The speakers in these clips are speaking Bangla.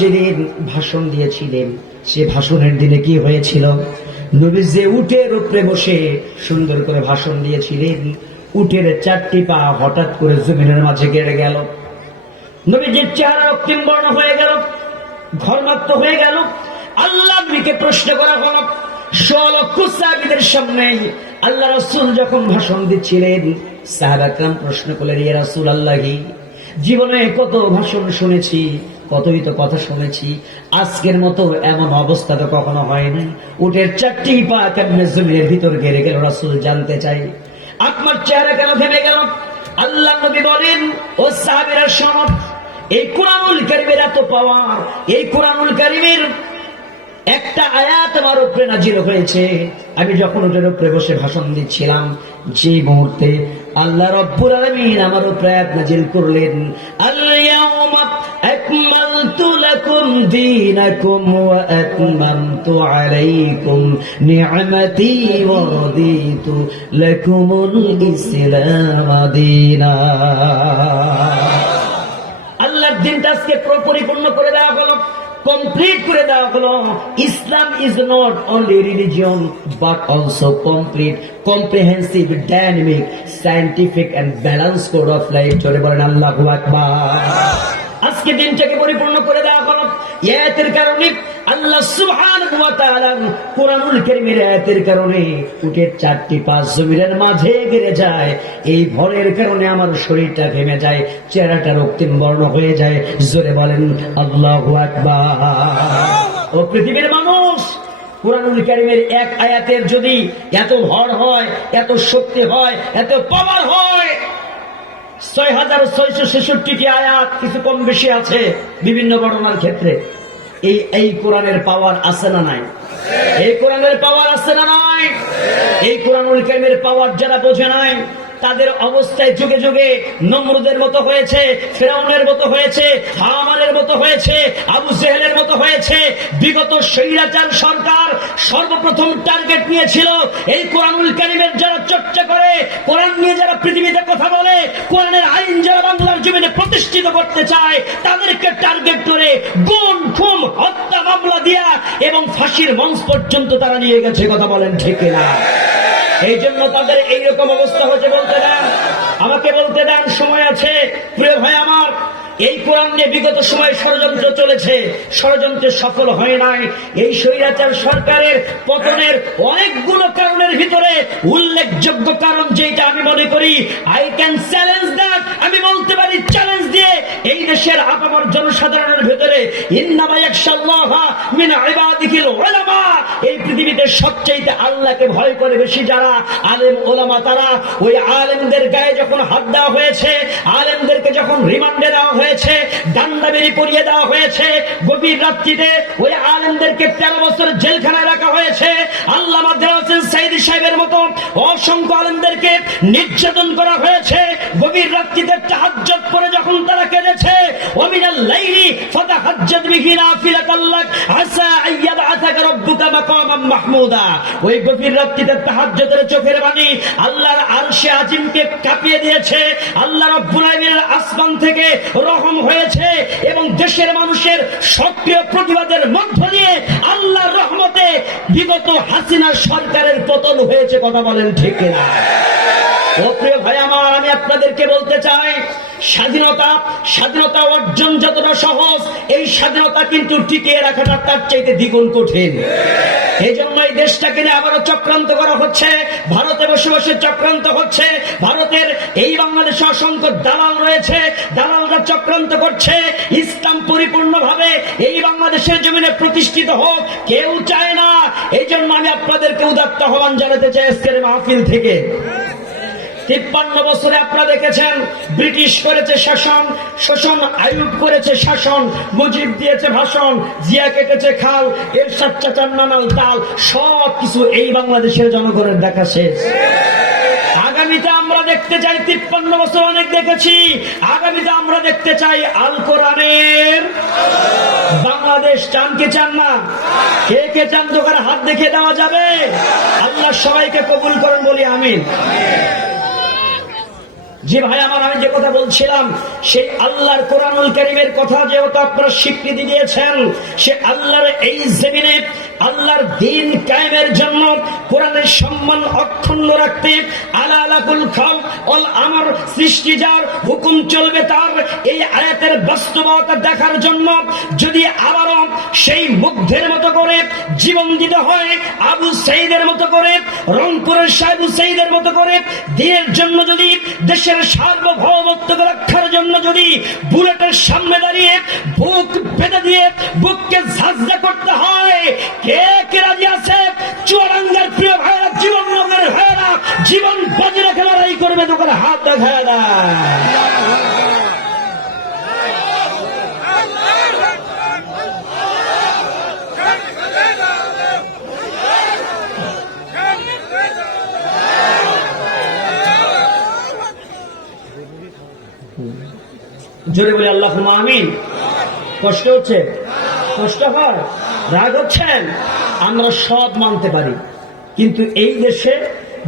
যেদিন ভাষণ দিয়েছিলেন, সে ভাষণের দিনে কি হয়েছিল? নবী যে উটের উপরে বসে সুন্দর করে ভাষণ দিয়েছিলেন, উটের চারটি পা হঠাৎ করে জমিনের মাঝে গেড়ে গেল। নবীজির চেহারা রক্তিম বর্ণ হয়ে গেল ঘরমাত্ম হয়ে গেল। আল্লাহ নবীকে প্রশ্ন করা হল ষোলক্ষ সাহাবিদের সামনে আল্লাহ রসুল যখন ভাষণ দিচ্ছিলেন সাহাবাকরাম প্রশ্ন করলেন, ইয়া রাসূল আল্লাহি জীবনে কত ভাষণ শুনেছি, কতই তো কথা শুনেছি, আজকের মতো এমন অবস্থা তো কখনো হয় নাই উটের চারটি পা কেমনে জমিনের ভিতর গেড়ে গেল, রাসূল জানতে চাই। আপনার চেহারা কেন ভেবে গেল? আল্লাহ নবী বলেন, ও সাহাবিরা শোনো, এই কোরআনুল কারিমের এত পাওয়ার এই কোরআনুল কারিমের একটা আয়াত আমার উপরে নাজির হয়েছে। আমি যখন ওটার উপরে বসে ভাষণ দিচ্ছিলাম যে মুহূর্তে আল্লাহ রব্বুল আলামিন আমার উপরে আয়াত নাজিল করলেন আকমালতু লাকুমুল ইসলাম দীনা। আল্লাহর দিনটা আজকে পরিপূর্ণ করে দেওয়া হলো, কমপ্লিট করে দেওয়া হলো। Islam is not only religion, but also complete, comprehensive, dynamic scientific and balance code of life চলে বলেন আল্লাহ আজকে দিনটাকে পরিপূর্ণ করে দেওয়া হলো এতের কারণে আল্লাহ সুবহানাহু ওয়া তাআলা কারীমের আয়াতের কারণে উটের চারটি পাঁচ জমিনের মাঝে গেড়ে যায়। এই ভরের কারণে আমার শরীরটা ঘেমে যায়, চেহারাটা রক্তিম বর্ণ হয়ে যায়। জোরে বলেন আল্লাহু আকবার। ও পৃথিবীর মানুষ কোরআনুল কারীমের এক আয়াতের যদি এত ভর হয়, এত শক্তি হয়, এত পাওয়ার হয় ছয় হাজার ছয়শো ছেষট্টিটি আয়াত কিছু কম বেশি আছে বিভিন্ন বর্ণনার ক্ষেত্রে। এই এই কোরআনের পাওয়ার আছে না নাই? এই কোরআনের পাওয়ার আছে না নাই? এই কোরআনুল কারিমের পাওয়ার যারা বোঝে নাই তাদের অবস্থায় যুগে যুগে নমরুদের মতো হয়েছে, ফেরাউনের মতো হয়েছে হামানের মতো হয়েছে, আবু জেহেলের মতো হয়েছে। বিগত স্বৈরাচার সরকার সর্বপ্রথম টার্গেট নিয়েছিল এই কোরআনুল কারিমের যারা চর্চা করে, কোরআন নিয়ে যারা পৃথিবীতে কথা বলে, কোরআনের আইন যারা বাংলার জীবনে প্রতিষ্ঠিত করতে চায়, তাদেরকে টার্গেট করে গুম, খুম, হত্যা, মামলা দিয়া এবং ফাঁসির মঞ্চ পর্যন্ত তারা নিয়ে গেছে, কথা বলেন ঠিক না এই জন্য তাদের এইরকম অবস্থা হচ্ছে বলতে দেন। আমাকে বলতে দেন, সময় আছে। প্রিয় ভাই আমার, এই কোরআন নিয়ে বিগত সময় ষড়যন্ত্র চলেছে। ষড়যন্ত্র সফল হয় নাই। এই স্বৈরাচার সরকারের পতনের অনেকগুলো কারণের ভিতরে উল্লেখযোগ্য কারণ যেটা আমি মনে করি আই ক্যান চ্যালেঞ্জ দ্যাট আমি বলতে পারি চ্যালেঞ্জ দিয়ে এই দেশের আপামর জনসাধারণের ভিতরে এই পৃথিবীতে সবচেয়ে আল্লাহকে ভয় করে বেশি যারা? আলেম ওলামা তারা। ওই আলেমদের গায়ে যখন হাত দেওয়া হয়েছে, আলেমদেরকে যখন রিমান্ডে দেওয়া হয়েছে ডান্ডা বেরি পরিয়ে দেওয়া হয়েছে, গভীর রাত্রিতে ওই আলেমদেরকে তেরো বছর জেলখানায় রাখা হয়েছে। আল্লাহ হোসেন সাইদি সাহেবের মতো অসংখ্য নির্যাতন করা হয়েছে। গভীর রাত্রিতে তাহাজ্জত করে যখন তারা কেঁদেছে ওমিনাল লাইলি ফাতাহাজ্জাত বিহি নাফিলাতাল্লাক আসা আসা রাব্বুকা মাকামান মাহমুদা। ওই গভীর রাত্রিতে তাহাজ্জুদের চোখের বাণী আল্লাহর আরশে আজিমকে কাঁপিয়ে দিয়েছে। আল্লাহ রাব্বুল আলামিনের আসমান থেকে রহম হয়েছে এবং দেশের মানুষের সক্রিয় প্রতিবাদের মধ্য দিয়ে আল্লাহর রহমতে বিগত হাসিনা সরকারের পতন হয়েছে, কথা বলেন ঠিক কিনা? আমি আপনাদেরকে বলতে চাই, স্বাধীনতা স্বাধীনতা অর্জন যতটা সহজ, এই স্বাধীনতা কিন্তু টিকিয়ে রাখাটা তার চাইতে দ্বিগুণ কঠিন। এই জন্য এই দেশটাকে নিয়ে আবারও চক্রান্ত করা হচ্ছে, ভারতে বসে বসে চক্রান্ত হচ্ছে, ভারতের এই বাংলাদেশে অসংখ্য দালাল রয়েছে, দালালরা চক্রান্ত করছে, ইসলাম পরিপূর্ণভাবে এই বাংলাদেশের জমিনে প্রতিষ্ঠিত হোক, কেউ চায় না। এই জন্য আমি আপনাদেরকে উদাত্ত আহ্বান জানাতে চাই আজকের মাহফিল থেকে। তিপ্পান্ন বছরে আপনারা দেখেছেন, ব্রিটিশ করেছে শাসন, শোষণ আয়ুব করেছে শাসন, মুজিব দিয়েছে ভাষণ, জিয়া কেটেছে খাল এর চাচার নানাল তাল সব কিছু এই বাংলাদেশের জনগণের দেখা শেষ। আগামীতে আমরা দেখতে চাই, তিপ্পান্ন বছর অনেক দেখেছি, আগামীতে আমরা দেখতে চাই আল বাংলাদেশ চান কে চান না? কে কে চান হাত দেওয়া যাবে? আল্লাহ সবাইকে কবুল করেন বলি আমিন। যে ভাই আমার আমি যে কথা বলছিলাম সেই আল্লাহর কোরআনুল করিমের কথা যেহেতু আপনারা স্বীকৃতি দিয়েছেন, সে আল্লাহর এই জমিনে আল্লাহর দিন কায়েমের জন্য কোরআনের সম্মান অক্ষুণ্ণ রাখতে আলা আলাকুল খাল অল আমার সৃষ্টি যার হুকুম চলবে তার, এই আয়াতের বাস্তবতা দেখার জন্য যদি আবারও সেই মুগ্ধের মতো করে জীবন দিতে হয়, আবু সাইদের মতো করে, রংপুরের সাহেব সাইদের মতো করে, দিনের জন্য যদি দেশের সার্বভৌমত্বকে রক্ষার জন্য যদি বুলেটের সামনে দাঁড়িয়ে বুক বেঁধে দিয়ে বুককে ঝাঁঝরা করতে হয়, কে কে রাজি আছে? চুয়াডাঙ্গার প্রিয় ভাইরা, জীবন নগরের ভাইরা, জীবন বাজি রেখে লড়াই করবে তখন হাত দেখা দেয় জোরে বলি আল্লাহ আমিন। কষ্ট হচ্ছে? কষ্ট হয়? রাগ হচ্ছেন আমরা সব মানতে পারি। কিন্তু এই দেশে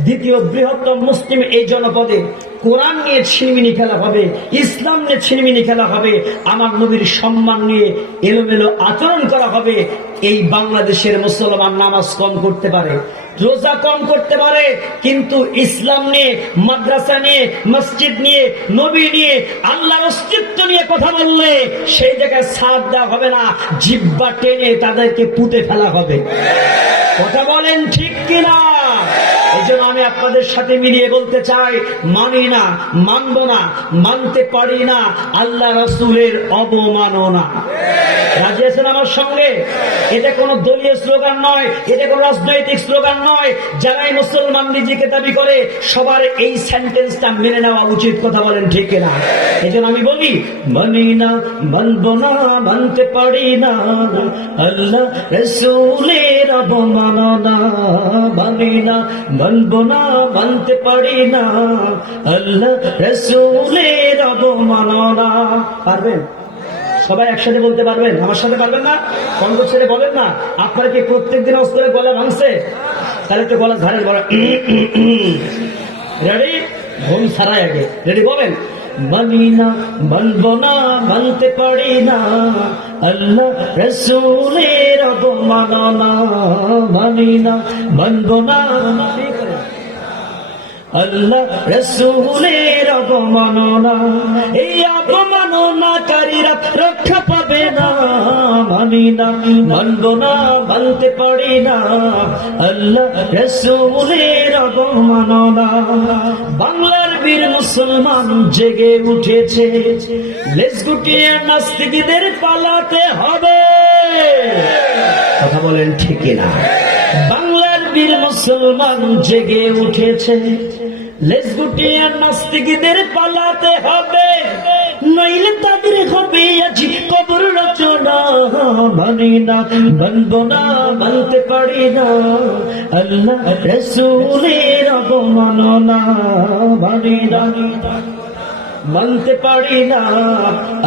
দ্বিতীয় বৃহত্তম মুসলিম এই জনপদে কোরআন নিয়ে ছিনিমিনি খেলা হবে, ইসলাম নিয়ে ছিনিমিনি খেলা হবে, আমার নবীর সম্মান নিয়ে এলোমেলো আচরণ করা হবে, এই বাংলাদেশের মুসলমান নামাজ কম করতে পারে। রোজা কম করতে পারে, কিন্তু ইসলাম নিয়ে, মাদ্রাসা নিয়ে, মসজিদ নিয়ে, নবী নিয়ে, আল্লাহর অস্তিত্ব নিয়ে কথা বললে সেই জায়গায় সাথ দেওয়া হবে না, জিব্বা টেনে তাদেরকে পুঁতে ফেলা হবে। কথা বলেন ঠিক কিনা? এই জন্য আমি আপনাদের সাথে মিলিয়ে বলতে চাই, মানি না, মানব না, মানতে পারি না, আল্লাহ রসুলের অবমাননা। রাজি আমার সঙ্গে? এটা কোনো দলীয় স্লোগান নয়, এটা কোনো রাজনৈতিক স্লোগান নয়। যারাই মুসলমান নিজেকে দাবি করে, সবার এই সেন্টেন্সটা মেনে নেওয়া উচিত, কথা বলেন ঠিক না এই আমি বলি, মানি না, মানব না, মানতে পারি না, আল্লাহ রসুলের অবমাননা। মানি না মানব না, মানতে পারি না। আল্লাহ রসুলের অবমাননা। পারবেন? সবাই একসাথে বলতে পারবেন? আমার সাথে পারবেন না? কণ্ঠ ছেড়ে বলেন না। আপনার কি প্রত্যেক দিন অস্তরে গলা ভাঙছে? তাহলে তো গলা ধারে রেডি ঘুম ছাড়াই আগে। রেডি বলেন? মানি না, মানব না, মানতে পারি না। আল্লাহ রসুলের অবমাননা। মানি না, মানব না আল্লাহ রসুলের অবমাননা, এই অবমাননাকারীরা রক্ষা পাবে না, মানি না, মানব না, মানতে পারি না। আল্লাহ রসুলের অবমাননা, বাংলার বীর মুসলমান জেগে উঠেছে। লেজ গুটিয়ে নাস্তিকদের পালাতে হবে। কথা বলেন ঠিক না বাংলার বীর মুসলমান জেগে উঠেছে। লেজ গুটিয়ে নাস্তিকদের পালাতে হবে। নইলে তাদের হবে আজি কবর রচনা। মানি না, মানব না, মানতে পারি না। আল্লাহ রসুলের অবমাননা মানি না, মানতে পারি না।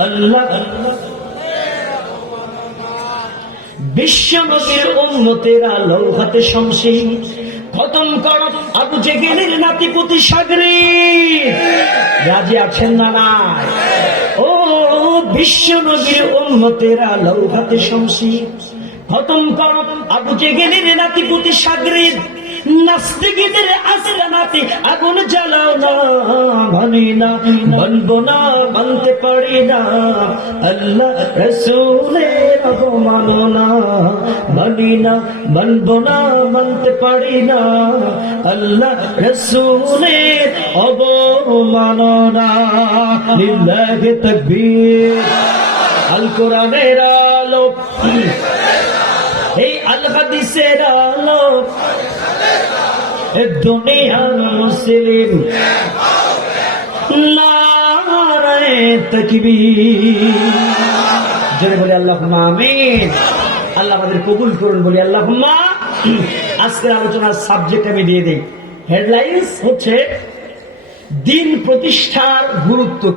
আল্লাহ বিশ্ব নবীর উন্নতেরা লৌহাতে শমশি খতম কর আবু জেগেলের নাতিপুতি সাগরে। রাজি আছেন না না ও বিশ্ব নবীর উন্নতেরা লৌহাতে শমশি খতম কর আবু জেগেলের নাতিপুতি সাগরে। নাস্তিকদের আস্তানাতে আগুন জ্বালাও না মানি না মানব না মানতে পারি না। আল্লাহ রসুলের অবমাননা মানি না মানব না মানতে পারি না। আল্লাহ রসুলের অবমাননা লিল্লাহি তাকবীর। আল কোরআনের আলো, এই আল হাদিসের আলো দুনিয়ার মুসলিম। নারায় আল্লাহ আমিন। আল্লাহ আমাদের কবুল করুন, বলি আল্লাহ আজকের আলোচনার সাবজেক্ট আমি দিয়ে দিই। হেডলাইন্স হচ্ছে, দিন প্রতিষ্ঠার গুরুত্ব?